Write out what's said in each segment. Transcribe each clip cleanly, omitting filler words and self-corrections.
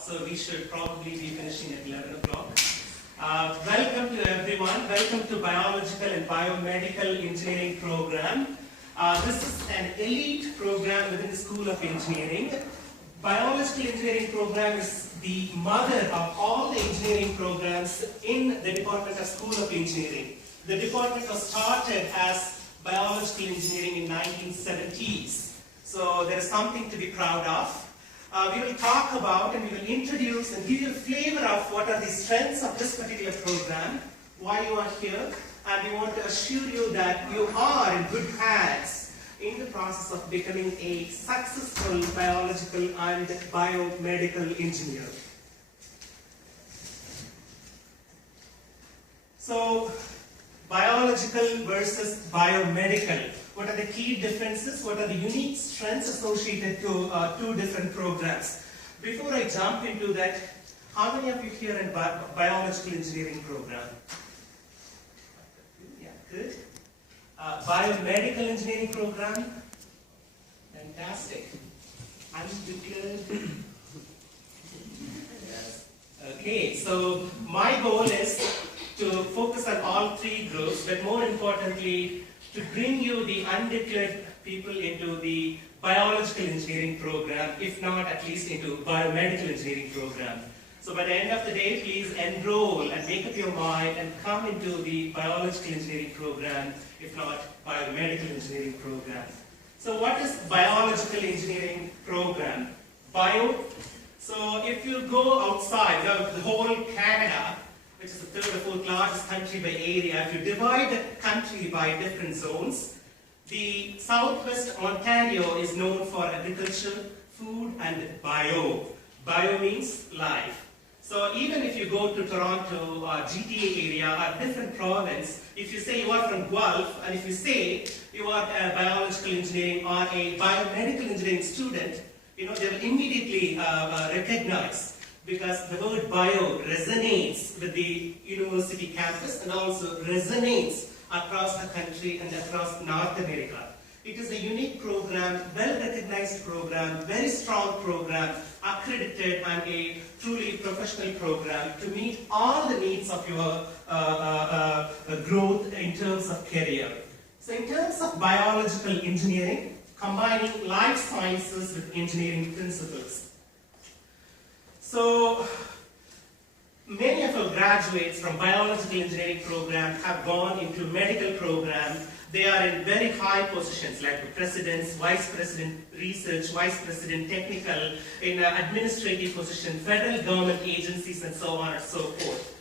So we should probably be finishing at 11 o'clock. Welcome to everyone. Welcome to Biological and Biomedical Engineering program. This is an elite program within the School of Engineering. Biological Engineering program is the mother of all the engineering programs in the Department of School of Engineering. The department was started as Biological Engineering in 1970s. So there is something to be proud of. We will talk about and we will introduce and give you a flavor of what are the strengths of this particular program, why you are here, and we want to assure you that you are in good hands in the process of becoming a successful biological and biomedical engineer. So, biological versus biomedical. What are the key differences? What are the unique strengths associated to two different programs? Before I jump into that, how many of you here in biological engineering program? Yeah, good. Biomedical engineering program? Fantastic. Undeclared? Yes. Okay, so my goal is to focus on all three groups, but more importantly, to bring you the undeclared people into the biological engineering program, if not at least into biomedical engineering program. So by the end of the day, please enroll and make up your mind and come into the biological engineering program, if not biomedical engineering program. So what is biological engineering program? Bio. So if you go outside, the whole Canada, which is the third or fourth largest country by area, if you divide the country by different zones, the southwest Ontario is known for agriculture, food, and bio. Bio means life. So even if you go to Toronto or GTA area or different province, if you say you are from Guelph, and if you say you are a biological engineering or a biomedical engineering student, they will immediately recognize, because the word bio resonates with the university campus and also resonates across the country and across North America. It is a unique program, well-recognized program, very strong program, accredited, and a truly professional program to meet all the needs of your growth in terms of career. So in terms of biological engineering, combining life sciences with engineering principles. So, many of our graduates from biological engineering program have gone into medical program. They are in very high positions like presidents, vice president research, vice president technical, in administrative position, federal government agencies, and so on and so forth.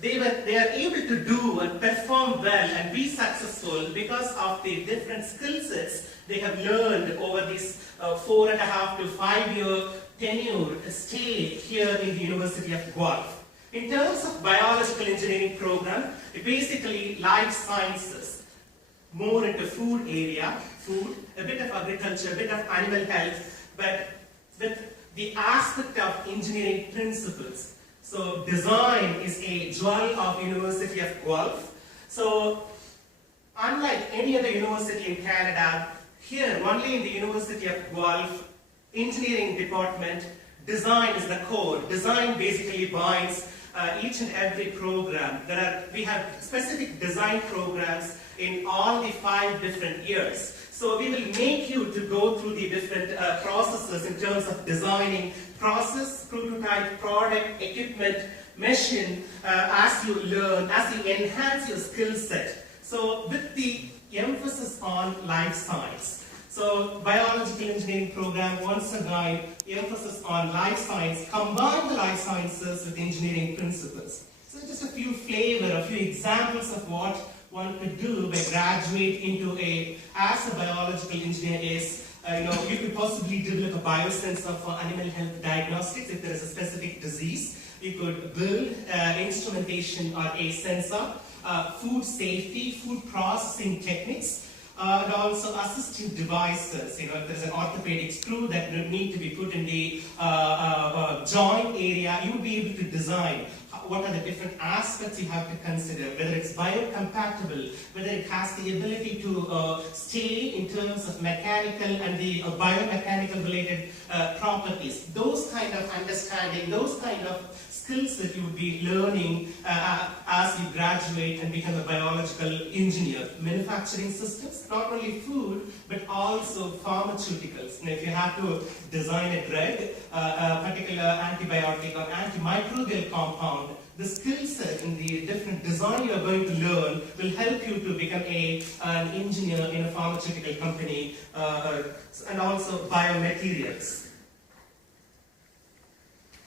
They are able to do and perform well and be successful because of the different skill sets they have learned over this 4.5 to 5 year tenure stay here in the University of Guelph. In terms of biological engineering program, basically life sciences, more into food area, food, a bit of agriculture, a bit of animal health, but with the aspect of engineering principles. So design is a jewel of University of Guelph. So unlike any other university in Canada, here only in the University of Guelph, engineering department, design is the core. Design basically binds each and every program. We have specific design programs in all the 5 different years. So we will make you to go through the different processes in terms of designing process, prototype, product, equipment, machine, as you learn, as you enhance your skill set. So with the emphasis on life science. So, biological engineering program, once again, emphasis on life science, combine the life sciences with engineering principles. So, just a few flavor, a few examples of what one could do by graduate into as a biological engineer is, you could possibly develop a biosensor for animal health diagnostics if there is a specific disease. You could build instrumentation or a sensor, food safety, food processing techniques, and also assisting devices. If there's an orthopedic screw that need to be put in the joint area, you would be able to design what are the different aspects you have to consider, whether it's biocompatible, whether it has the ability to stay in terms of mechanical and the biomechanical related properties. Those kind of understanding, those kind of skills that you would be learning as you graduate and become a biological engineer. Manufacturing systems, not only food, but also pharmaceuticals. Now, if you have to design a drug, a particular antibiotic or antimicrobial compound, the skill set in the different design you are going to learn will help you to become an engineer in a pharmaceutical company, and also biomaterials.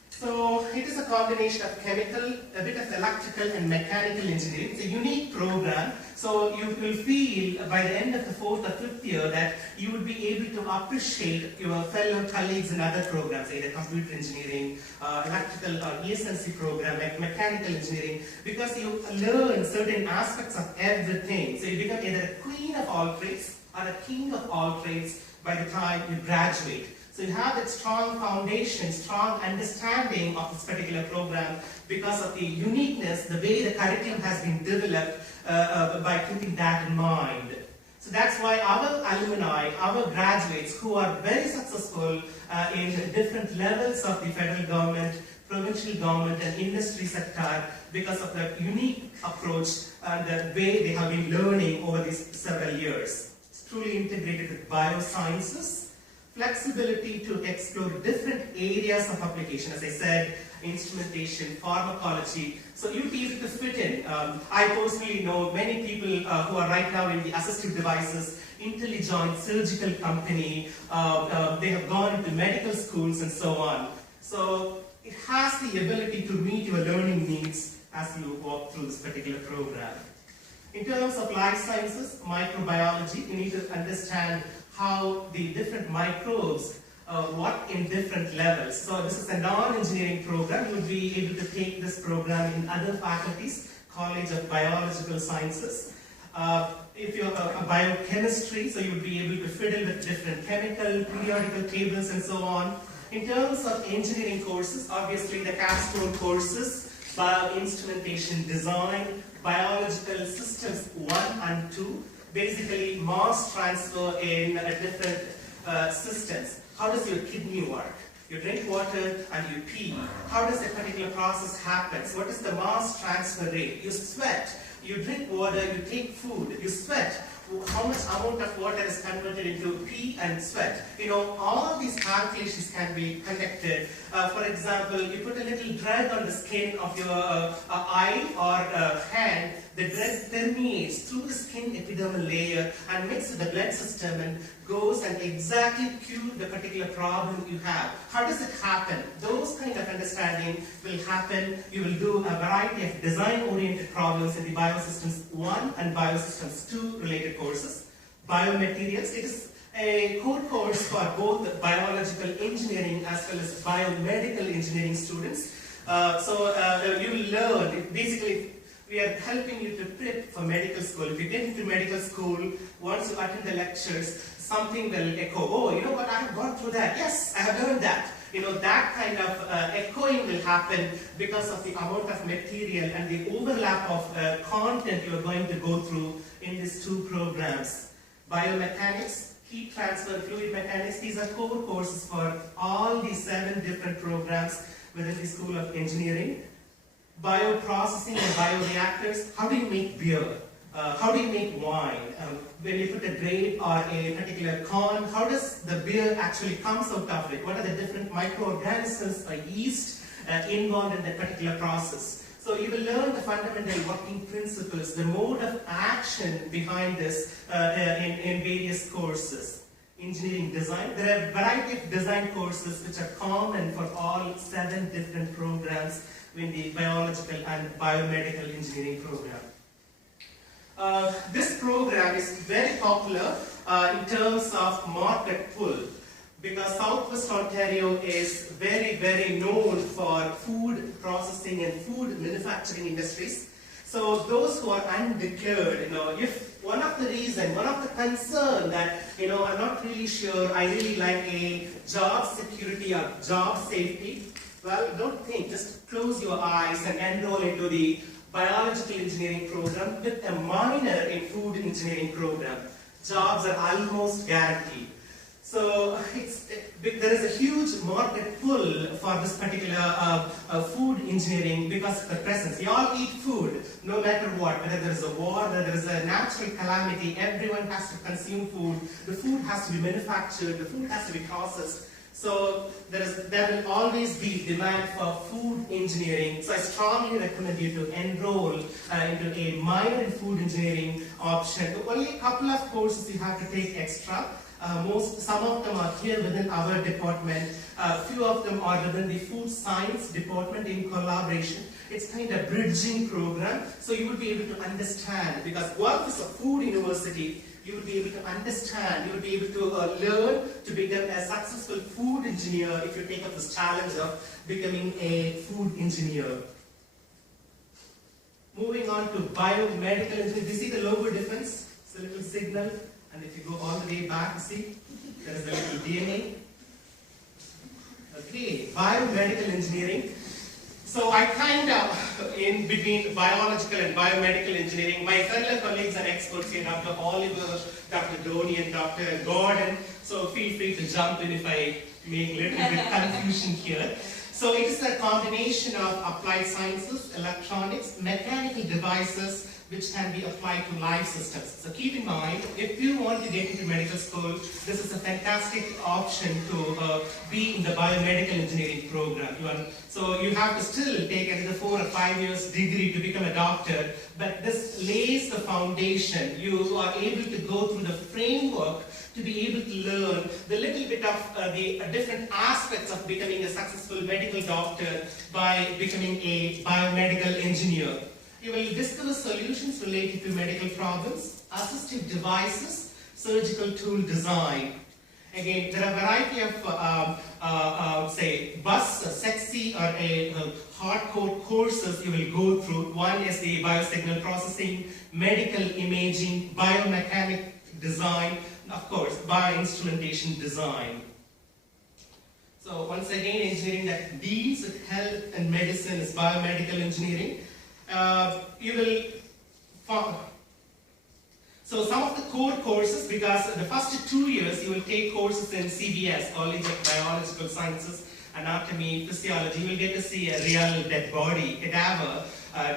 So it is a combination of chemical, a bit of electrical and mechanical engineering. It's a unique program. So you will feel by the end of the 4th or 5th year that you would be able to appreciate your fellow colleagues in other programs, either computer engineering, electrical or ESNC program, like mechanical engineering, because you learn certain aspects of everything. So you become either a queen of all trades or a king of all trades by the time you graduate. So you have that strong foundation, strong understanding of this particular program because of the uniqueness, the way the curriculum has been developed by keeping that in mind. So that's why our alumni, our graduates who are very successful in different levels of the federal government, provincial government and industry sector, because of the unique approach and the way they have been learning over these several years. It's truly integrated with biosciences. Flexibility to explore different areas of application, as I said, instrumentation, pharmacology, so you'll be able to fit in. I personally know many people who are right now in the assistive devices, IntelliJoint surgical company, they have gone into medical schools and so on. So it has the ability to meet your learning needs as you walk through this particular program. In terms of life sciences, microbiology, you need to understand how the different microbes work in different levels. So this is a non-engineering program. You would be able to take this program in other faculties, College of Biological Sciences. If you're a biochemistry, so you would be able to fiddle with different chemical, periodical tables and so on. In terms of engineering courses, obviously the capstone courses, bioinstrumentation design, biological systems 1 and 2, basically mass transfer in different systems. How does your kidney work? You drink water and you pee. How does a particular process happen? So what is the mass transfer rate? You sweat. You drink water, you take food, you sweat. How much amount of water is converted into pee and sweat? You know, all these calculations can be conducted. For example, you put a little drug on the skin of your eye or hand. The drug permeates through the skin epidermal layer and mixes with the blood system and goes and exactly cure the particular problem you have. How does it happen? Those kind of understanding will happen. You will do a variety of design-oriented problems in the Biosystems 1 and Biosystems 2 related courses. Biomaterials, it is a core course for both biological engineering as well as biomedical engineering students. You will learn, basically, we are helping you to prep for medical school. If you get into medical school, once you attend the lectures, something will echo, oh, you know what, I have gone through that. Yes, I have learned that. You know, that kind of echoing will happen because of the amount of material and the overlap of content you are going to go through in these two programs. Biomechanics, heat transfer, fluid mechanics, these are core courses for all these 7 different programs within the School of Engineering. Bioprocessing and bioreactors, how do you make beer? How do you make wine? When you put a grape or a particular corn, how does the beer actually comes out of it? What are the different microorganisms or yeast involved in that particular process? So you will learn the fundamental working principles, the mode of action behind this in various courses. Engineering design, there are a variety of design courses which are common for all 7 different programs in the biological and biomedical engineering program. This program is very popular in terms of market pull because Southwest Ontario is very, very known for food processing and food manufacturing industries. So those who are undeclared, you know, if one of the concern that, you know, I'm not really sure, I really like a job security or job safety. Well, don't think, just close your eyes and enroll into the biological engineering program with a minor in food engineering program. Jobs are almost guaranteed. So there is a huge market pull for this particular food engineering because of the presence. We all eat food, no matter what. Whether there is a war, whether there is a natural calamity, everyone has to consume food. The food has to be manufactured, the food has to be processed. So there will always be demand for food engineering. So I strongly recommend you to enroll into a minor in food engineering option. Only a couple of courses you have to take extra. Some of them are here within our department. Few of them are within the food science department in collaboration. It's kind of bridging program, so you will be able to understand, because Guelph is a food university. You will be able to understand, you will be able to learn to become a successful food engineer if you take up this challenge of becoming a food engineer. Moving on to biomedical engineering. Do you see the logo difference? It's a little signal. And if you go all the way back, you see, there is a little DNA. Okay, biomedical engineering. So I kind of, in between biological and biomedical engineering, my fellow colleagues are experts here, Dr. Oliver, Dr. Dhoni, and Dr. Gordon. So feel free to jump in if I make a little bit confusion here. So it is a combination of applied sciences, electronics, mechanical devices, which can be applied to life systems. So keep in mind, if you want to get into medical school, this is a fantastic option to be in the biomedical engineering program. So you have to still take another 4 or 5 years degree to become a doctor, but this lays the foundation. You are able to go through the framework to be able to learn the little bit of the different aspects of becoming a successful medical doctor by becoming a biomedical engineer. You will discover solutions related to medical problems, assistive devices, surgical tool design. Again, there are a variety of, say, sexy or hardcore courses you will go through. One is the biosignal processing, medical imaging, biomechanic design, of course, bioinstrumentation design. So once again, engineering that deals with health and medicine is biomedical engineering. So some of the core courses, because the first 2 years you will take courses in CBS, College of Biological Sciences, Anatomy, Physiology. You will get to see a real dead body, cadaver,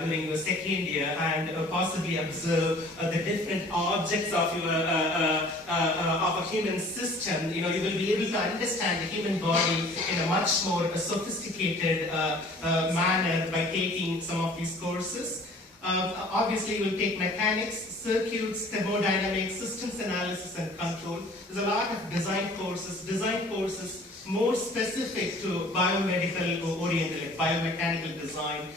during your second year, and possibly observe the different objects of your of a human system. You will be able to understand the human body in a much more sophisticated manner by taking some of these courses. Obviously, we'll take mechanics, circuits, thermodynamics, systems analysis and control. There's a lot of design courses more specific to biomedical oriented, like biomechanical design,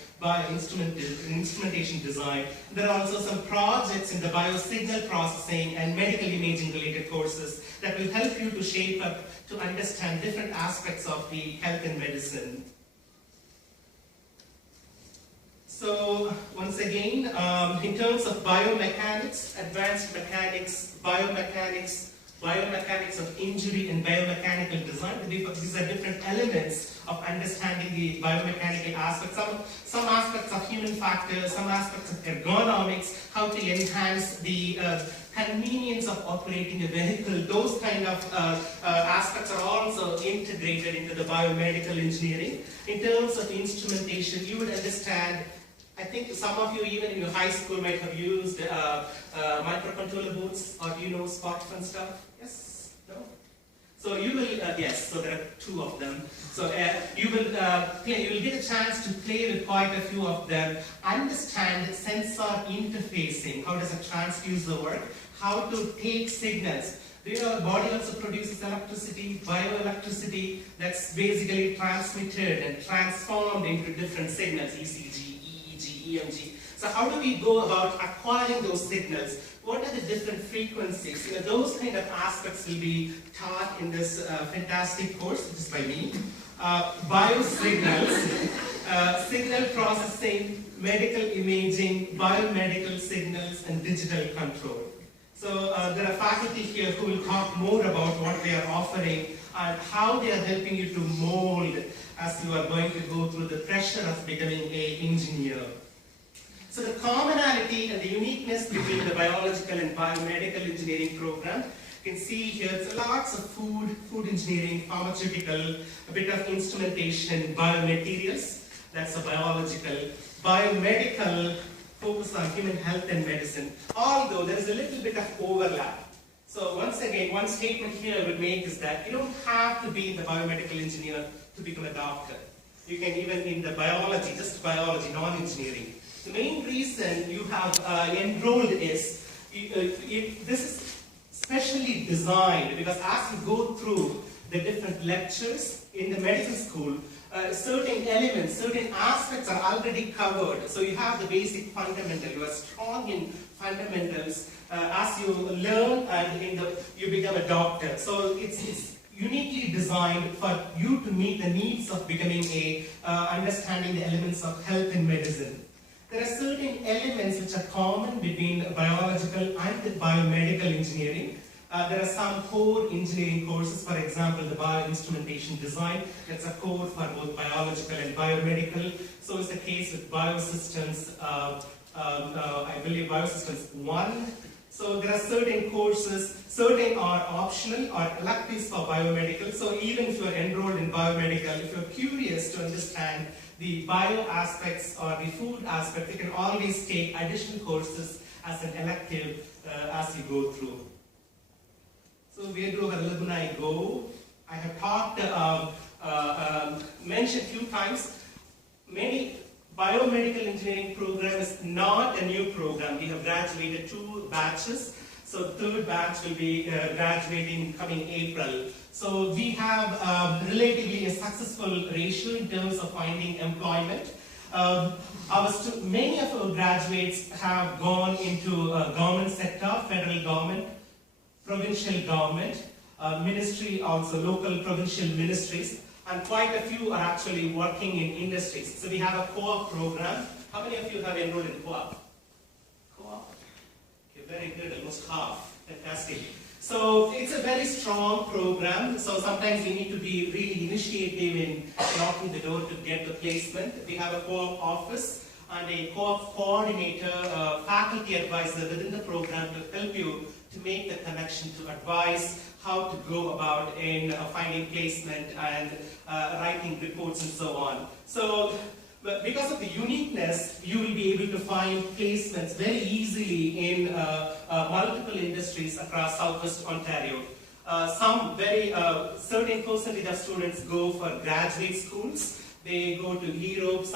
instrumentation design. There are also some projects in the biosignal processing and medical imaging related courses that will help you to shape up to understand different aspects of the health and medicine. So once again, in terms of biomechanics, advanced mechanics, biomechanics of injury and biomechanical design, these are different elements of understanding the biomechanical aspects. Some aspects of human factors, some aspects of ergonomics, how to enhance the convenience of operating a vehicle. Those kind of aspects are also integrated into the biomedical engineering. In terms of instrumentation, you would understand, I think some of you even in your high school might have used microcontroller boards, or do you know SPOT and stuff? Yes? No? So you will, yes, so there are 2 of them. So you will get a chance to play with quite a few of them, understand sensor interfacing, how does a transducer work, how to take signals. Our body also produces electricity, bioelectricity, that's basically transmitted and transformed into different signals, ECG, EMG. So how do we go about acquiring those signals? What are the different frequencies? Those kind of aspects will be taught in this fantastic course, which is by me. Biosignals, signal processing, medical imaging, biomedical signals, and digital control. So there are faculty here who will talk more about what they are offering and how they are helping you to mold as you are going to go through the pressure of becoming an engineer. So the commonality and the uniqueness between the biological and biomedical engineering program, you can see here it's lots of food engineering, pharmaceutical, a bit of instrumentation, biomaterials, that's a biological, biomedical, focus on human health and medicine, although there is a little bit of overlap. So once again, one statement here I would make is that you don't have to be the biomedical engineer to become a doctor. You can even in the biology, just biology, non-engineering. The main reason you have enrolled is, this is specially designed because as you go through the different lectures in the medical school, certain elements, certain aspects are already covered. So you have the basic fundamental, you are strong in fundamentals as you learn and you become a doctor. So it's uniquely designed for you to meet the needs of becoming understanding the elements of health and medicine. There are certain elements which are common between biological and biomedical engineering. There are some core engineering courses, for example, the bioinstrumentation design. That's a core for both biological and biomedical. So is the case with biosystems, I believe biosystems 1. So there are certain courses, certain are optional or electives for biomedical. So even if you are enrolled in biomedical, if you are curious to understand the bio aspects or the food aspect, you can always take additional courses as an elective as you go through. So where do our alumni go? I have talked, mentioned a few times, many biomedical engineering program is not a new program. We have graduated 2 batches. So the 3rd batch will be graduating coming April. So we have relatively a successful ratio in terms of finding employment. Many of our graduates have gone into government sector, federal government, provincial government, ministry, also local provincial ministries, and quite a few are actually working in industries. So we have a co-op program. How many of you have enrolled in co-op? Co-op? Okay, very good, almost half. Fantastic. So it's a very strong program. So sometimes we need to be really initiative in knocking the door to get the placement. We have a co-op office and a co-op coordinator, faculty advisor within the program to help you to make the connection, to advise how to go about in finding placement and writing reports and so on. So because of the uniqueness, you will be able to find placements very easily in multiple industries across Southwest Ontario. Some very certain percentage of students go for graduate schools. They go to Europe.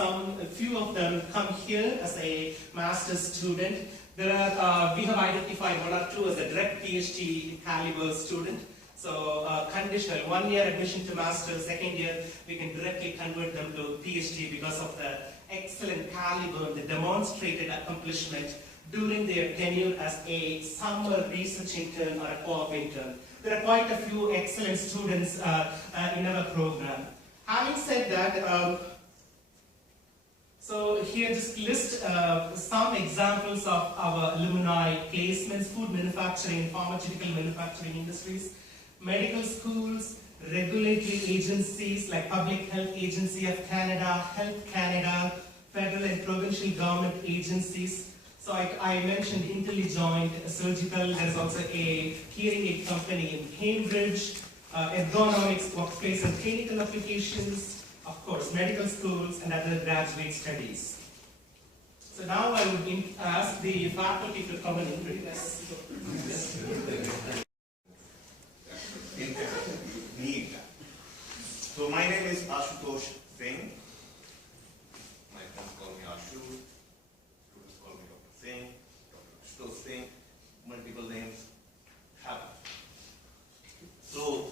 A few of them come here as a master's student. We have identified 1 or 2 as a direct PhD caliber student. So conditional 1 year admission to master's, 2nd year we can directly convert them to PhD because of the excellent caliber, the demonstrated accomplishment during their tenure as a summer research intern or a co-op intern. There are quite a few excellent students in our program. Having said that, so here just list some examples of our alumni placements: food manufacturing and pharmaceutical manufacturing industries, medical schools, regulatory agencies like Public Health Agency of Canada, Health Canada, federal and provincial government agencies. So I mentioned IntelliJoint Surgical. There's also a hearing aid company in Cambridge, ergonomics, workplace and clinical applications, of course, medical schools and other graduate studies. So now I would ask the faculty to come and introduce us. So my name is Ashutosh Singh. My friends call me Ashu. Students call me Dr. Singh, Dr. Ashutosh Singh. Multiple names happen. So,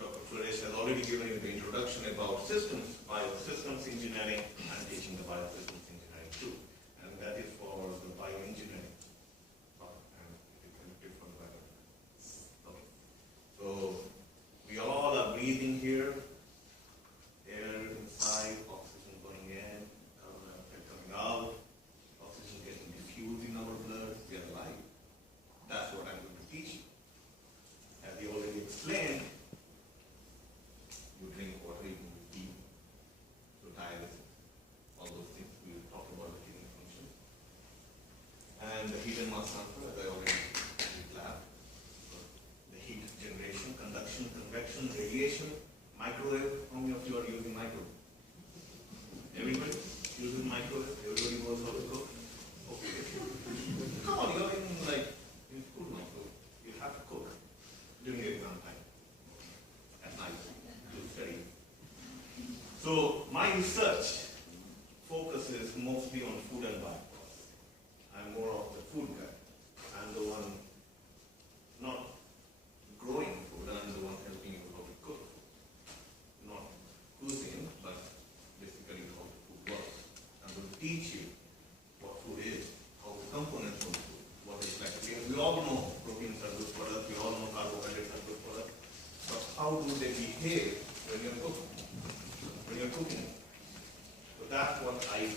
Dr. Suresh has already given you the introduction about systems, biosystems engineering. I'm teaching the biosystems engineering too, and that is for the bioengineering part, and it is connected for the bioengineering. Okay. So we all are breathing here. Air inside, oxygen going in, carbon dioxide coming out, oxygen getting diffused in our blood. We are alive. That's what I'm going to teach you. As you already explained, you drink water, you can tea, Microwave, how many of you are using microwave? Everybody uses microwave? Everybody knows how to cook? Okay. Come on, you're in food microwave. You have to cook during the exam time. At night, to study. So my research focuses mostly on food and bioprocessing. I'm more of the food guy. I'm the one not growing food, I'm the one helping you how to cook food. Not cuisine, but basically how the food works. I'm going to teach you what food is, how the components of food, what it's like. We all know proteins are good for us, we all know carbohydrates are good for us, but how do they behave when you're cooking? So that's what I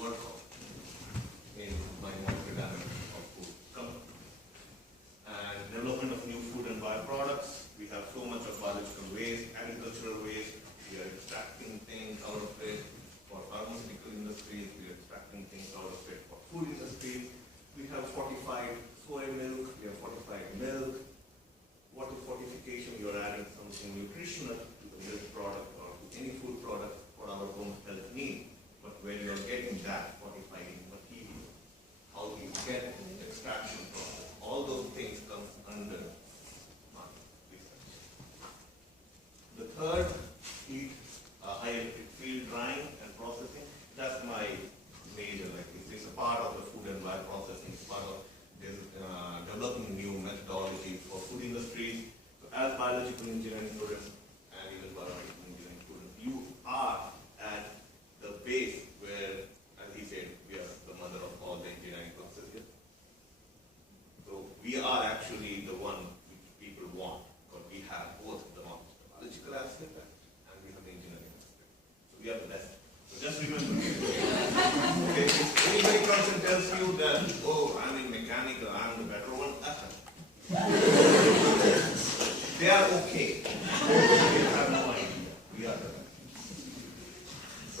work on in my molecular dynamics of food company. And development of new food and bioproducts. We have so much of biological waste, agricultural waste. We are extracting things out of it for pharmaceutical industries. We are extracting things out of it for food industries. We have fortified soy milk. We have fortified milk. Water fortification, you are adding something nutritional to the milk product or to any food product for our own health need. But when you are getting that fortifying material, how do you get extraction process? All those things come under my research. The third, field drying and processing. That's my major. It's a part of the food and bioprocessing. It's part of developing new methodologies for food industries. So as biological engineering students and even biological engineering students, you are at the base where, as he said, we are the mother of all the engineering processes. So we are actually the one which people want, because we have both the biological aspect and we have the engineering aspect. So we are the best. So just remember, okay, if anybody comes and tells you that, oh, I'm in mechanical, I'm the better one, they are okay. They have no idea. We are the best.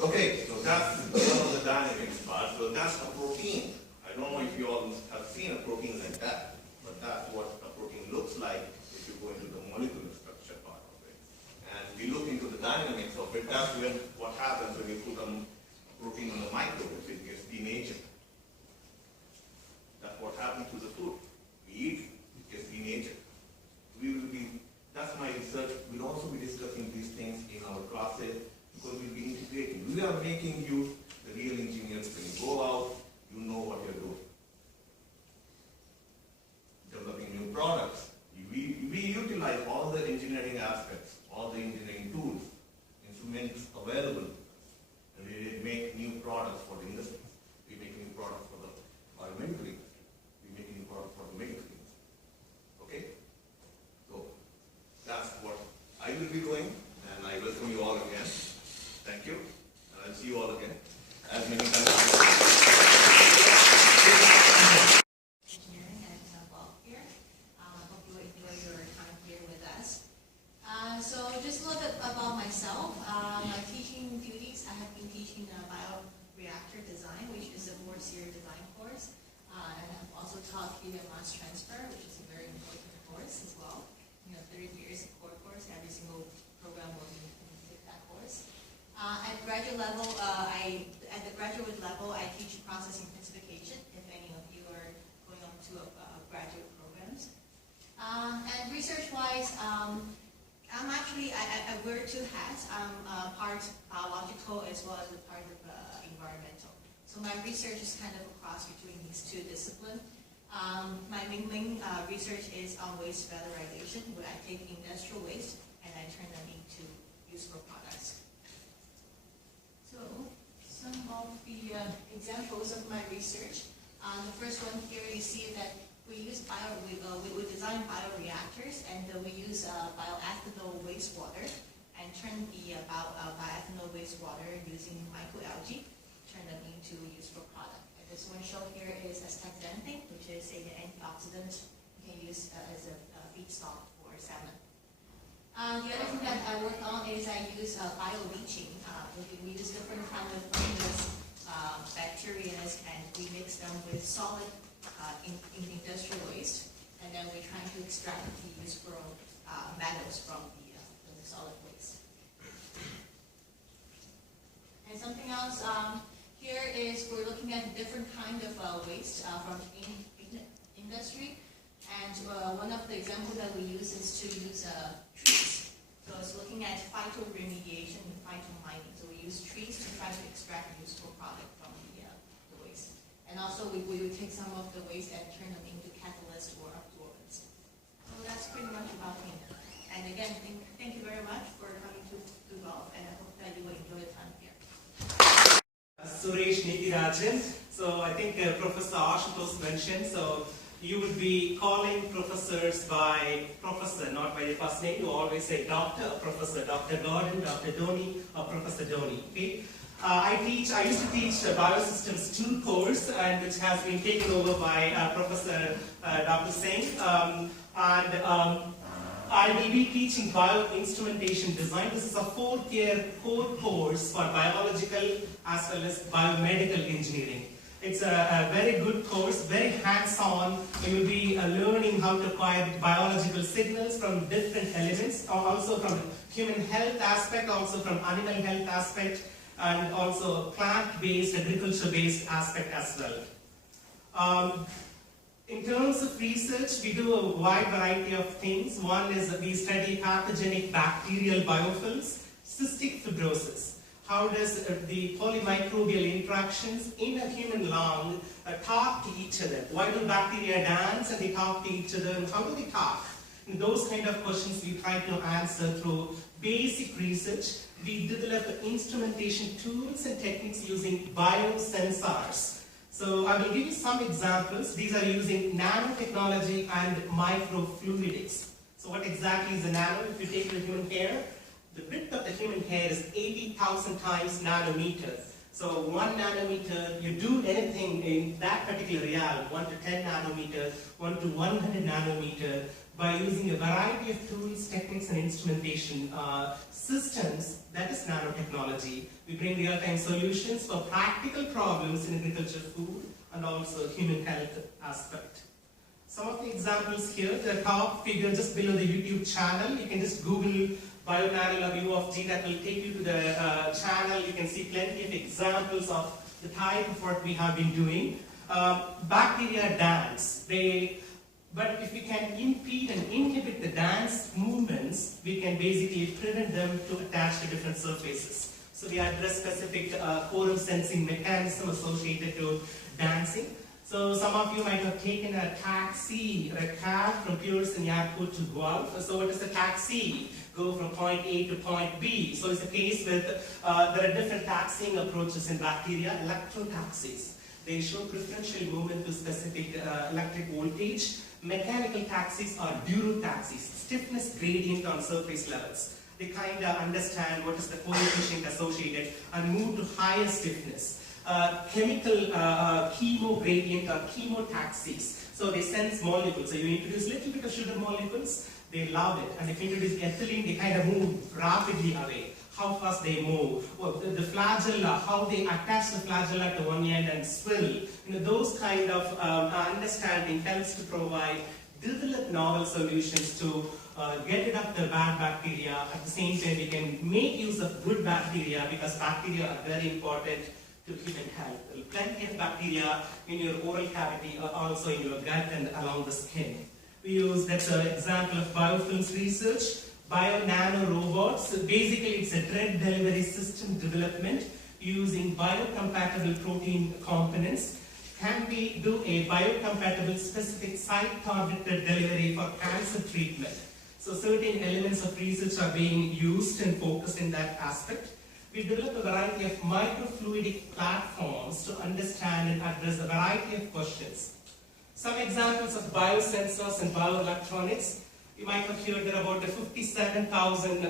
Okay, so that's one of the dynamics part. So that's a protein. I don't know if you all have seen a protein like that, but that's what a protein looks like if you go into the molecular structure part of it. And we look into the dynamics of it. That's when what happens when you put a protein on the microwave, it gets denatured. That's what happens to the food. We eat, it gets denatured. That's my research. We'll also be discussing these things in our classes, because we'll be integrating. We are making you the real engineers. When you go out, you know what you're doing. Developing new products. We utilize all the engineering aspects, all the engineering tools, instruments available, and we make new products for the industry. We make new products for the biomedical industry. We make new products for the medical industry. Okay? So that's what I will be doing, and I welcome you all again. Thank you, and I'll see you all again as many times as Engineering at UoGuelph here. Hope you enjoy your time here with us. So just a little bit about myself. My teaching duties, I have been teaching bioreactor design, which is a 4-year design course. And I've also taught heat and mass transfer, which is a very important course as well. 30 years of core course, every single program will take that course. At graduate level, at the graduate level, I teach process intensification, if any of you are going on to graduate programs. And research-wise, I wear 2 hats. I'm part biological as well as a part of environmental. So my research is kind of a cross between these 2 disciplines. My main research is on waste valorization, where I take industrial waste and I turn them into useful products. So some of the examples of my research. The first one here, you see that we design bioreactors, and we use bioethanol wastewater and turn the bioethanol wastewater using microalgae, turn them into useful product. And this one shown here is astaxanthin, which is an antioxidant you can use as a feedstock for salmon. The other thing that I work on is I use bioleaching. We use different kinds of fungus, bacteria, and we mix them with solid in industrial waste, and then we're trying to extract the useful metals from the solid waste. because here is we're looking at different kind of waste from industry, and one of the examples that we use is to use trees. So it's looking at phytoremediation and phytomining. So we use trees to try to extract useful product from the waste. And also we would take some of the waste and turn them into catalysts or absorbents. So that's pretty much about me. And again, thank you very much for coming to UoGuelph, and I hope that you will enjoy the time here. Suresh Nitirajan. So I think Professor Ashutosh mentioned, so you would be calling professors by professor, not by their first name. You always say doctor or professor, Dr. Gordon, Dr. Dhoni, or Professor Dhoni. Okay? I used to teach Biosystems 2 course, and which has been taken over by Professor Dr. Singh. I will be teaching bioinstrumentation design. This is a 4-year core course for biological as well as biomedical engineering. It's a very good course, very hands-on. You will be learning how to acquire biological signals from different elements, also from human health aspect, also from animal health aspect, and also plant-based, agriculture-based aspect as well. In terms of research, we do a wide variety of things. One is we study pathogenic bacterial biofilms, cystic fibrosis. How does the polymicrobial interactions in a human lung talk to each other? Why do bacteria dance and they talk to each other, and how do they talk? And those kind of questions we try to answer through basic research. We develop instrumentation tools and techniques using biosensors. So I will give you some examples. These are using nanotechnology and microfluidics. So what exactly is a nano? If you take the human hair, the width of the human hair is 80,000 times nanometer. So 1 nanometer, you do anything in that particular realm, 1 to 10 nanometer, 1 to 100 nanometer, by using a variety of tools, techniques, and instrumentation systems. That is nanotechnology. We bring real-time solutions for practical problems in agriculture, food, and also human health aspect. Some of the examples here, the top figure just below the YouTube channel, you can just Google Bioengineering UoGuelph, that will take you to the channel. You can see plenty of examples of the type of work we have been doing. Bacteria dance. But if we can impede and inhibit the dance movements, we can basically prevent them to attach to different surfaces. So we address specific quorum sensing mechanism associated to dancing. So some of you might have taken a taxi or a cab from Pearson Airport to Guelph. So what is a taxi? Go from point A to point B. So it's a case with, there are different taxiing approaches in bacteria, electrotaxis. They show preferential movement to specific electric voltage. Mechanical taxis are durotaxis, stiffness gradient on surface levels. They kind of understand what is the coefficient associated and move to higher stiffness. Chemical chemo gradient or chemotaxis. So they sense molecules. So you introduce a little bit of sugar molecules, they love it. And if you introduce ethylene, they kind of move rapidly away. How fast they move, well, the flagella, how they attach the flagella to one end and swill. Those kind of understanding helps to provide, develop novel solutions to get rid of the bad bacteria. At the same time, we can make use of good bacteria, because bacteria are very important to human health. Plenty of bacteria in your oral cavity, or also in your gut and along the skin. We use, that's an example of biofilms research. Bio-nano robots, basically it's a drug delivery system development using biocompatible protein components. Can we do a biocompatible specific site-targeted delivery for cancer treatment? So certain elements of research are being used and focused in that aspect. We develop a variety of microfluidic platforms to understand and address a variety of questions. Some examples of biosensors and bioelectronics. You might have heard there are about 57,000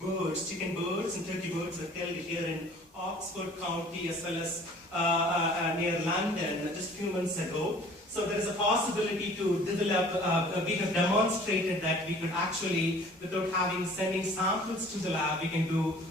birds, chicken birds and turkey birds were killed here in Oxford County as well as near London just a few months ago. So there is a possibility to develop, we have demonstrated that we could actually, without sending samples to the lab, we can do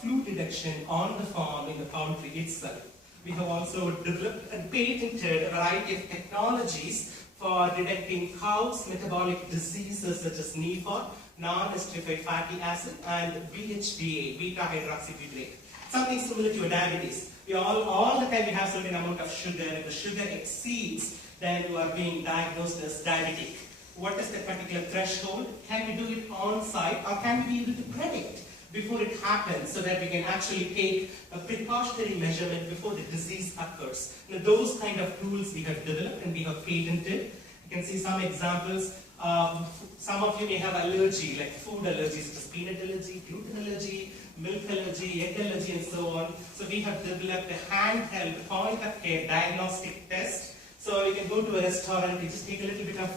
flu detection on the farm in the poultry itself. We have also developed and patented a variety of technologies for detecting cows' metabolic diseases such as NEFA, non-esterified fatty acid, and BHDA, beta-hydroxybutyrate. Something similar to diabetes. We all the time we have certain amount of sugar. If the sugar exceeds, then you are being diagnosed as diabetic. What is the particular threshold? Can we do it on site, or can we be able to predict before it happens, so that we can actually take a precautionary measurement before the disease occurs? Now, those kind of tools we have developed and we have patented. You can see some examples. Some of you may have allergy, like food allergies, such as peanut allergy, gluten allergy, milk allergy, egg allergy, and so on. So we have developed a handheld point-of-care diagnostic test. So you can go to a restaurant, you just take a little bit of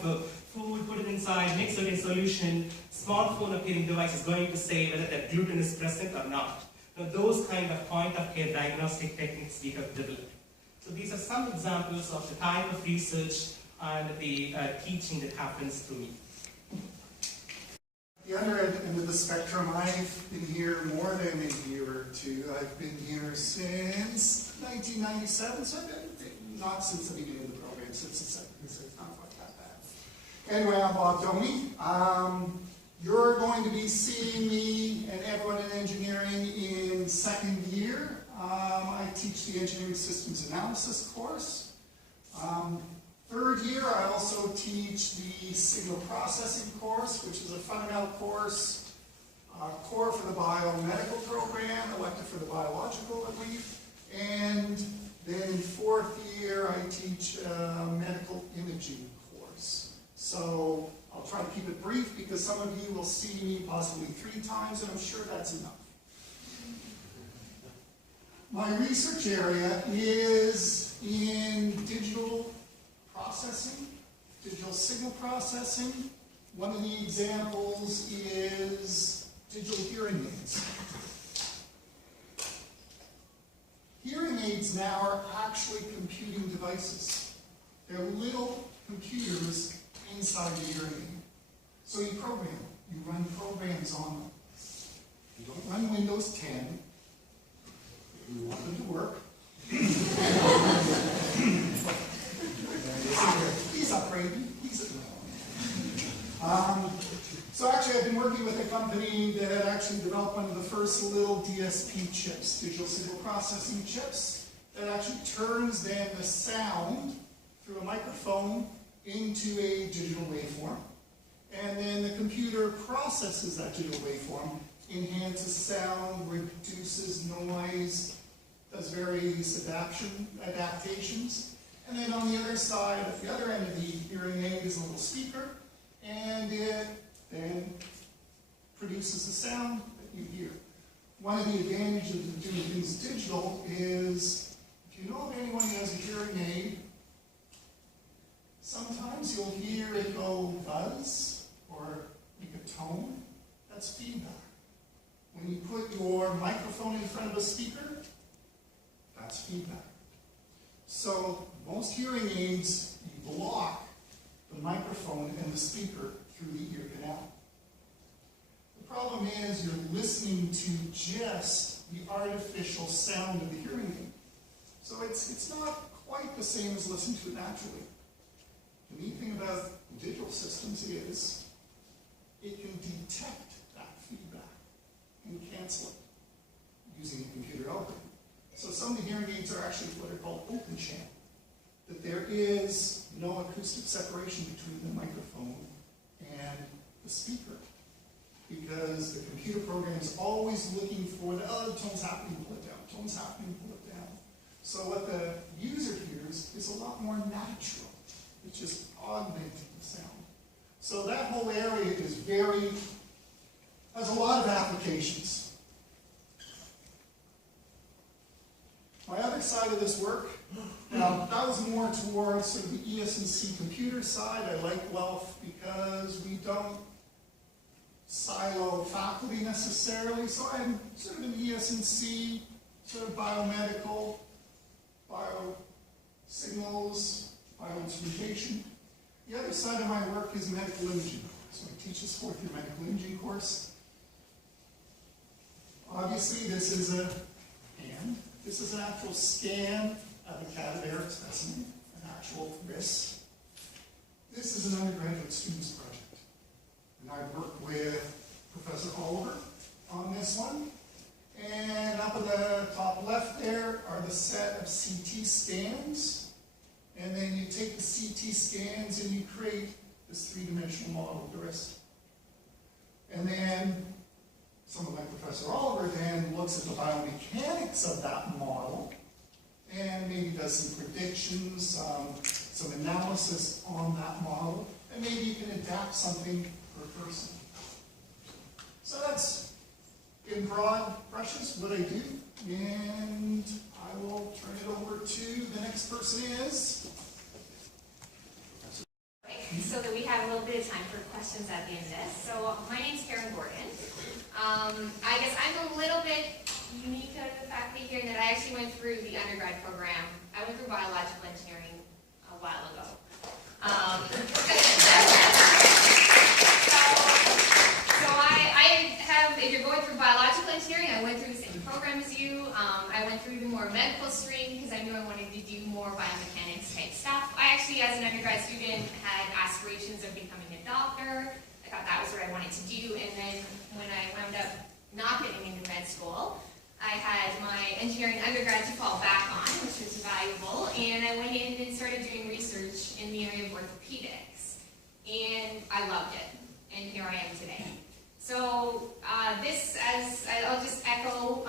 food, put it inside, mix it in solution. Smartphone appearing device is going to say whether that gluten is present or not. Now, those kind of point-of-care diagnostic techniques we have developed. So these are some examples of the type of research and the teaching that happens through me. The other end of the spectrum, I've been here more than a year or two. I've been here since 1997, so I've been, not since the beginning of the program, since the second, so it's not quite that bad. Anyway, I'm Bob Doney. You're going to be seeing me and everyone in engineering in second year. I teach the Engineering Systems Analysis course. Third year, I also teach the Signal Processing course, which is a fundamental course, core for the biomedical program, elective for the biological, I believe. And then in fourth year, I teach a medical imaging course. So I'll try to keep it brief because some of you will see me possibly 3 times, and I'm sure that's enough. My research area is in digital processing, digital signal processing. One of the examples is digital hearing aids. Hearing aids now are actually computing devices. They're little computers inside the hearing aid. So you program them. You run programs on them. You don't run Windows 10. You want them to work. He's upgrading. So actually, I've been working with a company that actually developed one of the first little DSP chips, digital signal processing chips, that actually turns then the sound through a microphone into a digital waveform. And then the computer processes that digital waveform, enhances sound, reduces noise, does various adaptations. And then on the other side, at the other end of the hearing aid, is a little speaker, and it then produces the sound that you hear. One of the advantages of doing things digital is, if you know of anyone who has a hearing aid, sometimes you'll hear it go buzz or make a tone. That's feedback. When you put your microphone in front of a speaker, that's feedback. So most hearing aids block the microphone and the speaker through the ear canal. The problem is you're listening to just the artificial sound of the hearing aid. So it's not quite the same as listening to it naturally. The neat thing about digital systems is it can detect that feedback and cancel it using a computer algorithm. So some of the hearing aids are actually what are called open channel, that there is no acoustic separation between the microphone and the speaker, because the computer program is always looking for the, oh, the tone's happening, pull it down, tone's happening, pull it down. So what the user hears is a lot more natural. It's just augmenting the sound. So that whole area is has a lot of applications. My other side of this work, now that was more towards sort of the ES&C computer side. I like Guelph because we don't silo faculty necessarily. So I'm sort of an ES&C, sort of biomedical, biosignals, bioinstrumentation. The other side of my work is medical imaging. So I teach this 4th year medical imaging course. Obviously, this is a hand. This is an actual scan of a cadaveric specimen, an actual wrist. This is an undergraduate student's project. And I work with Professor Oliver on this one. And up in the left there are the set of CT scans, and then you take the CT scans and you create this three-dimensional model of the wrist. And then someone like Professor Oliver then looks at the biomechanics of that model and maybe does some predictions, some analysis on that model, and maybe you can adapt something per person. So that's, in broad brushes, what I do, and I will turn it over to the next person is. So that we have a little bit of time for questions at the end of this. So my name's Karen Gordon. I guess I'm a little bit unique out of the faculty here in that I actually went through the undergrad program. I went through biological engineering a while ago. So I have, if you're going through biological engineering, I went through the same program as you. I went through the more medical stream because I knew I wanted to do more biomechanics type stuff. I actually, as an undergrad student, had aspirations of becoming a doctor. I thought that was what I wanted to do, and then when I wound up not getting into med school, I had my engineering undergrad to fall back on, which was valuable, and I went in and started doing research in the area of orthopedics, and I loved it, and here I am today. So this, as I'll just echo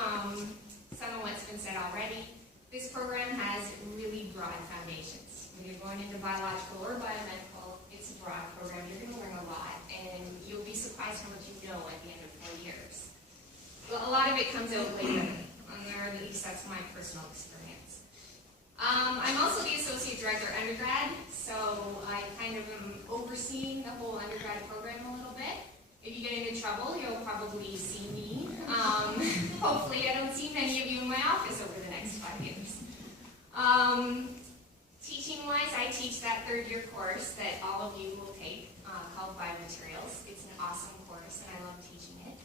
some of what's been said already, this program has really broad foundations. When you're going into biological or biomedical, it's a broad program. You're going to learn a lot, and you'll be surprised how much you know at the end of 4 years. Well, a lot of it comes out later, or at least that's my personal experience. I'm also the Associate Director undergrad, so I kind of am overseeing the whole undergrad program a little bit. If you get into trouble, you'll probably see me. Hopefully I don't see many of you in my office over the next 5 years. Teaching-wise, I teach that third-year course that all of you will take called Biomaterials. It's an awesome course, and I love teaching it.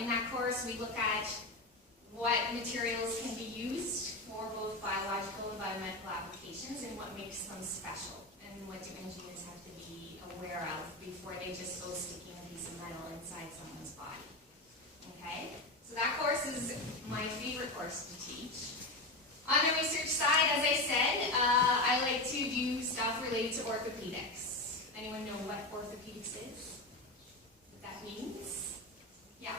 In that course, we look at what materials can be used for both biological and biomedical applications and what makes them special, and what do engineers have to be aware of before they just go sticking a piece of metal inside someone's body. Okay? So that course is my favorite course to teach. On the research side, as I said, I like to do stuff related to orthopedics. Anyone know what orthopedics is? What that means? Yeah.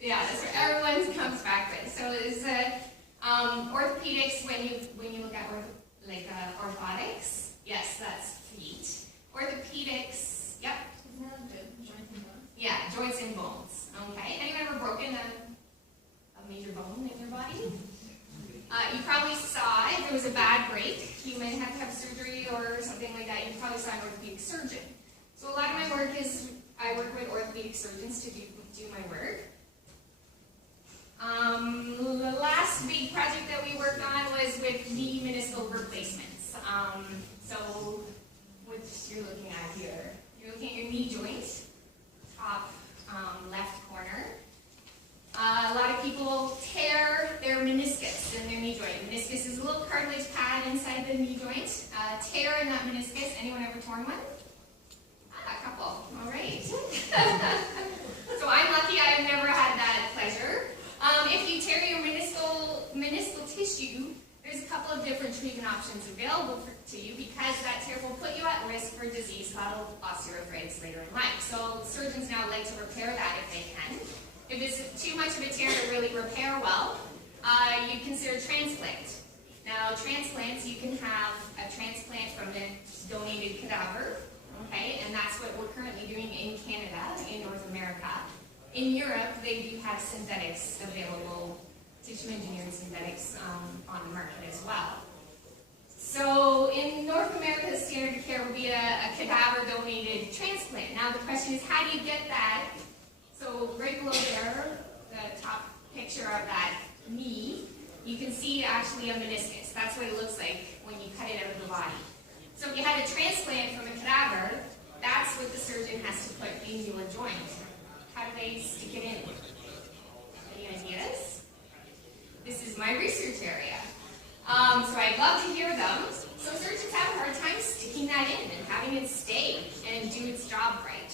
Yeah, that's what everyone comes back with. So it's orthopedics when you look at orthotics. Yes, that's feet. Orthopedics. Yep. Yeah, joints and bones. Okay. Anyone ever broken a major bone in your body? You probably saw, if there was a bad break, you might have to have surgery or something like that. You probably saw an orthopedic surgeon. So a lot of my work is, I work with orthopedic surgeons to do my work. The last big project that we worked on was with knee meniscal replacements. So what you're looking at here, you're looking at your knee joint, top left corner. A lot of people tear their meniscus in their knee joint. Meniscus is a little cartilage pad inside the knee joint. Tear in that meniscus. Anyone ever torn one? A couple. All right. So I'm lucky I have never had that pleasure. If you tear your meniscal tissue, there's a couple of different treatment options available to you because that tear will put you at risk for disease called osteoarthritis later in life. So surgeons now like to repair that if they can. If it's too much of a tear to really repair well, you consider transplant. Now transplants, you can have a transplant from a donated cadaver, okay, and that's what we're currently doing in Canada, in North America. In Europe, they do have synthetics available, tissue engineered synthetics on the market as well. So in North America, the standard of care would be a cadaver donated transplant. Now the question is, how do you get that? So right below there, the top picture of that knee, you can see actually a meniscus. That's what it looks like when you cut it out of the body. So if you had a transplant from a cadaver, that's what the surgeon has to put into a joint. How do they stick it in? Any ideas? This is my research area. So I'd love to hear them. So surgeons have a hard time sticking that in and having it stay and do its job right.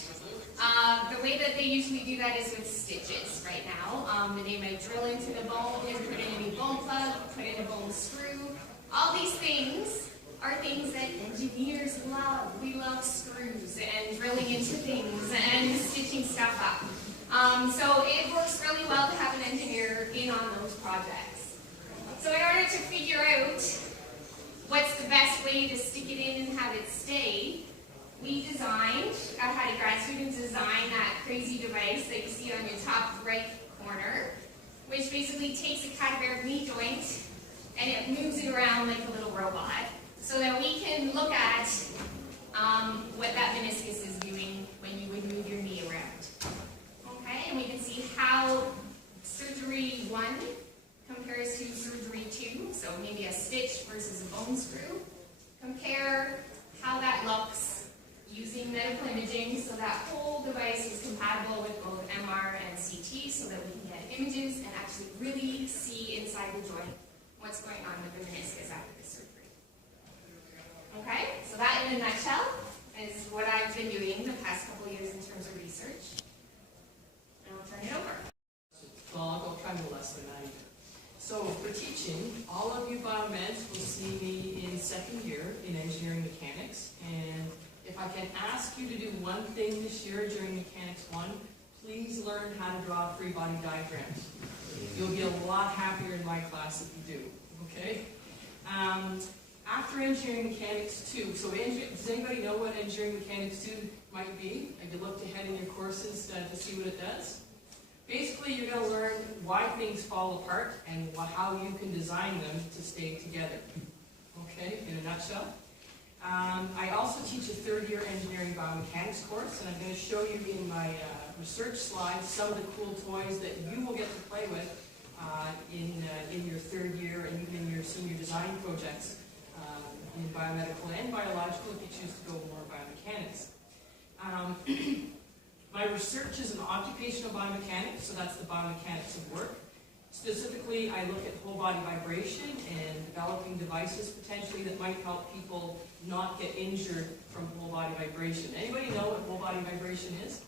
The way that they usually do that is with stitches right now. They might drill into the bone, put in a new bone plug, put in a bone screw. All these things are things that engineers love. We love screws and drilling into things and stitching stuff up. So it works really well to have an engineer in on those projects. So in order to figure out what's the best way to stick it in and have it stay, we designed, I had a grad student design that crazy device that you see on your top right corner, which basically takes a cadaveric knee joint and it moves it around like a little robot, so that we can look at what that meniscus is doing when you would move your knee around. Okay, and we can see how surgery 1 compares to surgery 2, so maybe a stitch versus a bone screw. Compare how that looks using medical imaging, so that whole device is compatible with both MR and CT, so that we can get images and actually really see inside the joint what's going on with the meniscus after the surgery. Okay, so that in a nutshell is what I've been doing the past couple years in terms of research. And I'll turn it over. Well, I'll go try to less than that even. So for teaching, all of you biomeds will see me in second year in engineering mechanics, and if I can ask you to do one thing this year during Mechanics 1, please learn how to draw free body diagrams. You'll be a lot happier in my class if you do, okay? After Engineering Mechanics 2, so does anybody know what Engineering Mechanics 2 might be? Have you looked ahead in your courses to see what it does? Basically, you're going to learn why things fall apart and how you can design them to stay together, okay, in a nutshell. I also teach a third-year engineering biomechanics course, and I'm going to show you in my research slides some of the cool toys that you will get to play with in your third year and even your senior design projects in biomedical and biological if you choose to go more biomechanics. My research is in occupational biomechanics, so that's the biomechanics of work. Specifically, I look at whole body vibration and developing devices potentially that might help people not get injured from whole body vibration. Anybody know what whole body vibration is?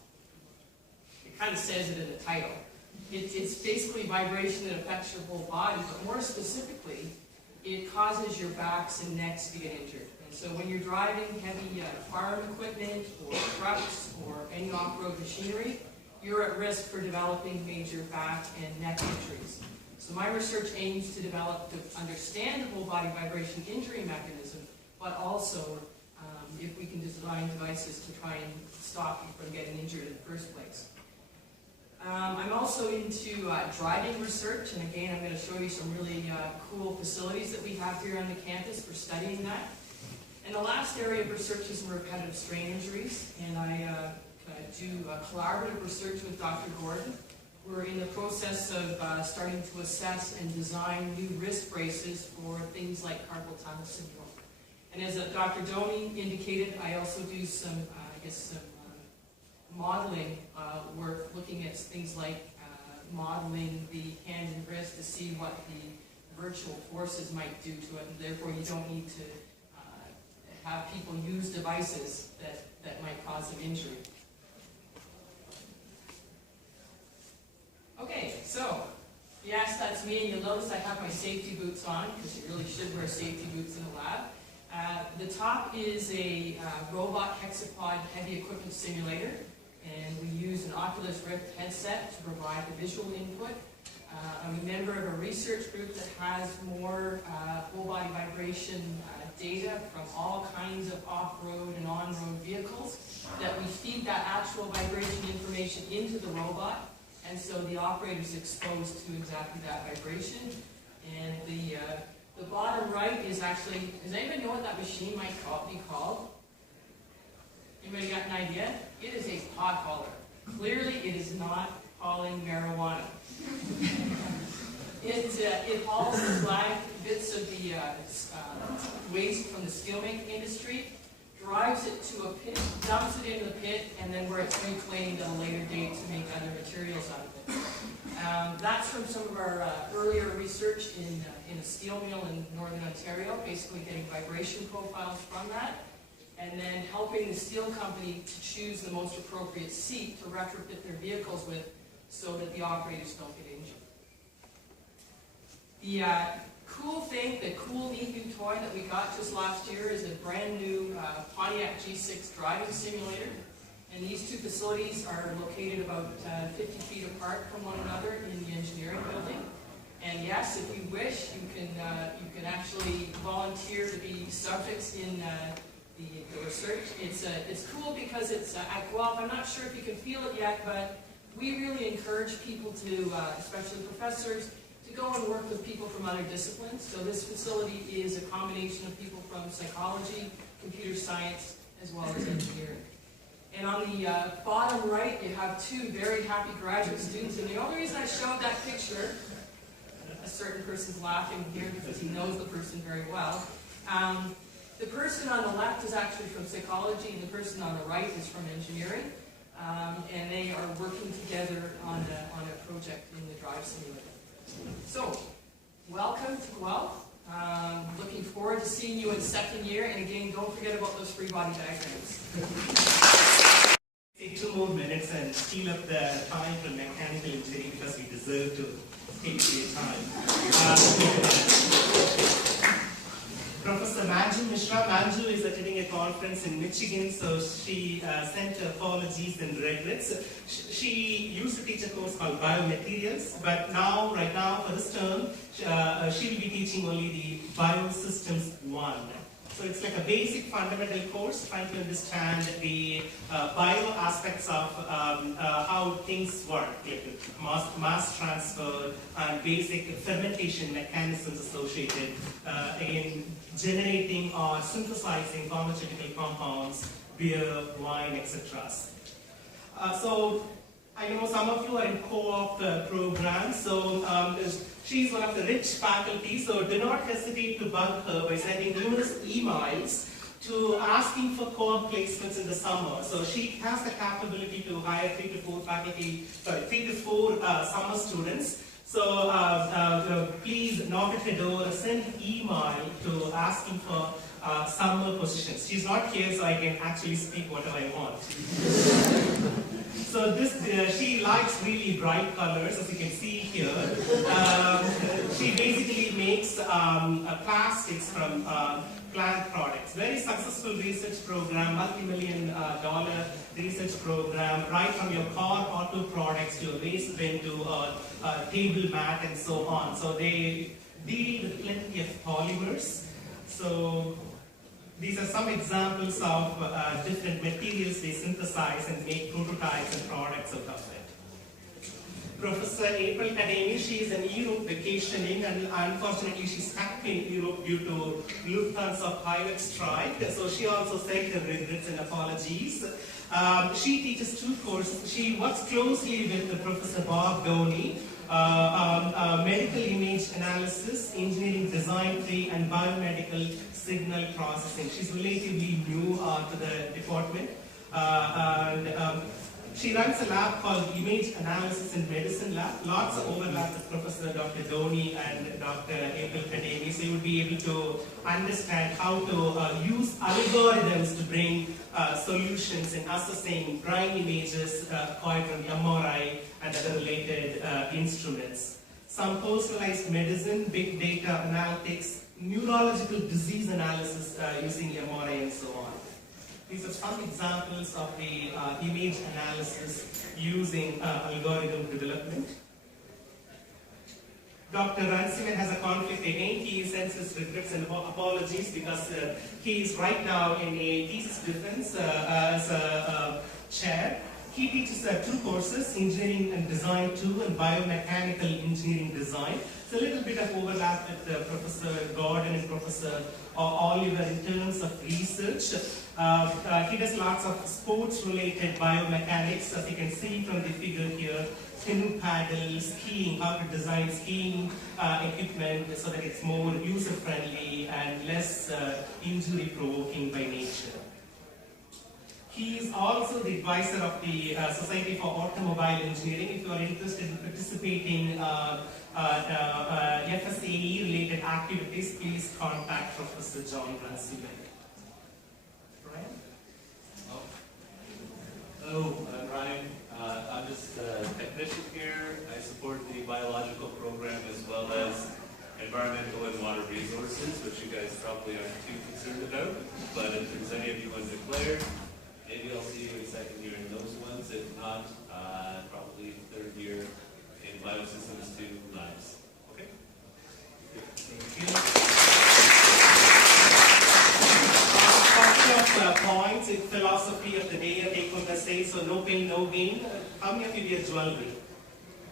It kind of says it in the title. It's basically vibration that affects your whole body, but more specifically, it causes your backs and necks to get injured. And so when you're driving heavy farm equipment or trucks or any off-road machinery, you're at risk for developing major back and neck injuries. So my research aims to understand the whole body vibration injury mechanism, but also if we can design devices to try and stop you from getting injured in the first place. I'm also into driving research, and again I'm going to show you some really cool facilities that we have here on the campus for studying that. And the last area of research is in repetitive strain injuries, and I do collaborative research with Dr. Gordon. We're in the process of starting to assess and design new wrist braces for things like carpal tunnel syndrome. And as Dr. Doney indicated, I also do some, some modeling work, looking at things like modeling the hand and wrist to see what the virtual forces might do to it, and therefore you don't need to have people use devices that might cause them injury. Okay, so yes, that's me, and you'll notice I have my safety boots on, because you really should wear safety boots in a lab. The top is a robot hexapod heavy equipment simulator, and we use an Oculus Rift headset to provide the visual input. I'm a member of a research group that has more whole body vibration data from all kinds of off-road and on-road vehicles, that we feed that actual vibration information into the robot, and so the operator is exposed to exactly that vibration. And the bottom right is actually, does anybody know what that machine might be called? Anybody got an idea? It is a pot hauler. Clearly it is not hauling marijuana. It hauls the slag bits of the waste from the steelmaking industry, drives it to a pit, dumps it into the pit, and then where it's reclaimed at a later date to make other materials out of it. That's from some of our earlier research in a steel mill in northern Ontario, basically getting vibration profiles from that. and then helping the steel company to choose the most appropriate seat to retrofit their vehicles with so that the operators don't get injured. The cool neat new toy that we got just last year is a brand new Pontiac G6 driving simulator. And these two facilities are located about 50 feet apart from one another in the engineering building. And yes, if you wish, you can actually volunteer to be subjects in the research. It's cool because it's at Guelph. I'm not sure if you can feel it yet, but we really encourage people to, especially professors, to go and work with people from other disciplines. So this facility is a combination of people from psychology, computer science, as well as engineering. And on the bottom right, you have two very happy graduate students. And the only reason I showed that picture, a certain person's laughing here because he knows the person very well. The person on the left is actually from psychology, and the person on the right is from engineering. And they are working together on a project in the drive simulator. So, welcome to Guelph. Looking forward to seeing you in second year. And again, don't forget about those free body diagrams. Take 2 more minutes and steal up the time from mechanical engineering because we deserve to take your time. Professor Manju Mishra. Manju is attending a conference in Michigan, so she sent apologies and regrets. She used to teach a course called Biomaterials, but right now, for this term, she will be teaching only the Biosystems 1. So it's like a basic fundamental course trying to understand the bio aspects of how things work, like mass transfer and basic fermentation mechanisms associated in generating or synthesizing pharmaceutical compounds, beer, wine, etc. So I know some of you are in co-op programs, so she's one of the rich faculty, so do not hesitate to bug her by sending numerous emails to asking for co-op placements in the summer. So she has the capability to hire 3 to 4 summer students. So please knock at her door, send email to asking for summer positions. She's not here, so I can actually speak whatever I want. So she likes really bright colors, as you can see here. She basically makes plastics from plant products. Very successful research program, multi-million-dollar research program, right from your car auto products to a waste bin to a table mat and so on. So they deal with plenty of polymers. So these are some examples of different materials they synthesize and make prototypes and products out of it. Professor April Kademi, she is in Europe vacationing, and unfortunately she's stuck in Europe due to Lufthansa pilot strike. So she also sent her regrets and apologies. She teaches 2 courses. She works closely with Professor Bob Downey, medical image analysis, engineering design tree, and biomedical signal processing. She's relatively new to the department. She runs a lab called Image Analysis in Medicine Lab. Lots of overlap with Professor Dr. Dhoni and Dr. April Kademi. So you will be able to understand how to use algorithms to bring solutions in assessing brain images acquired from MRI and other related instruments. Some personalized medicine, big data analytics, neurological disease analysis using MRI and so on. These are some examples of the image analysis using algorithm development. Dr. Ransiman has a conflict again. He sends his regrets and apologies because he is right now in a thesis defense as a chair. He teaches 2 courses, Engineering and Design 2 and Biomechanical Engineering Design. It's a little bit of overlap with Professor Gordon and Professor Oliver in terms of research. He does lots of sports-related biomechanics, as you can see from the figure here. Canoe paddles, skiing, how to design skiing equipment so that it's more user-friendly and less injury-provoking by nature. He is also the advisor of the Society for Automobile Engineering. If you are interested in participating in FSAE-related activities, please contact Professor John Ransiman. Brian? Hello, I'm Ryan. I'm just a technician here. I support the biological program as well as environmental and water resources, which you guys probably aren't too concerned about. But if there's any of you undeclared, maybe I'll see you in second year in those ones. If not, probably third year in biosystems 2 lives. Okay? Thank you. Points in philosophy of the day, a take home message, so no pain, no gain. How many of you wear jewelry?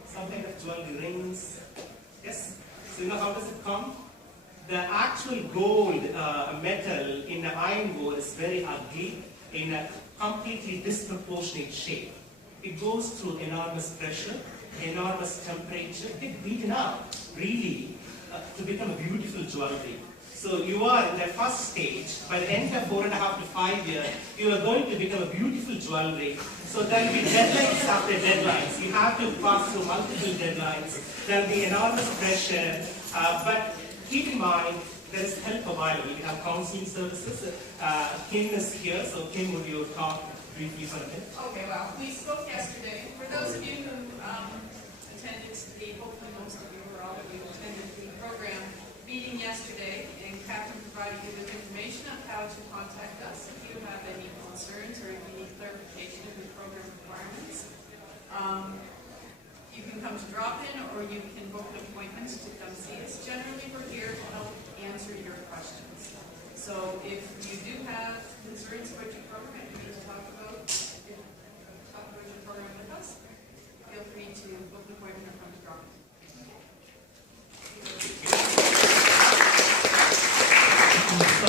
Some kind of jewelry, rings? Yes? So you know how does it come? The actual gold metal in the iron ore is very ugly, in a completely disproportionate shape. It goes through enormous pressure, enormous temperature, it gets beaten up, really, to become a beautiful jewelry. So you are in the first stage. By the end of 4.5 to 5 years, you are going to become a beautiful jewelry. So there will be deadlines after deadlines. You have to pass through multiple deadlines. There will be enormous pressure. But keep in mind, there is help available. We have counseling services. Kim is here. So Kim, would you talk briefly for a minute? Okay, well, we spoke yesterday. For those of you who attended hopefully most of you or all of you attended the program meeting yesterday, and Captain provided you with information on how to contact us if you have any concerns or if you need clarification of the program requirements. You can come to drop-in or you can book appointments to come see us. Generally, we're here to help answer your questions. So if you do have concerns about your program, you need to talk about your program with us, feel free to book an appointment or come to drop-in. So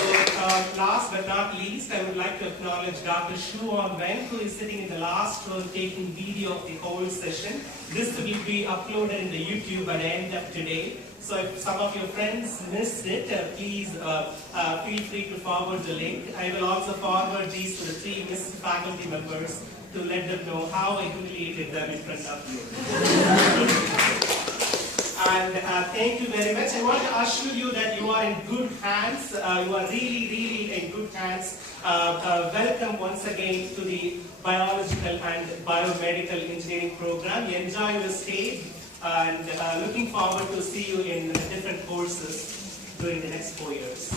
last but not least, I would like to acknowledge Dr. Shuon Wen, who is sitting in the last row taking video of the whole session. This will be uploaded in the YouTube by the end of today. So if some of your friends missed it, please feel free to forward the link. I will also forward these to the 3 missed faculty members to let them know how I humiliated them in front of you. And thank you very much. I want to assure you that you are in good hands. You are really, really in good hands. Welcome once again to the Biological and Biomedical Engineering program. Enjoy your stay and looking forward to see you in different courses during the next 4 years.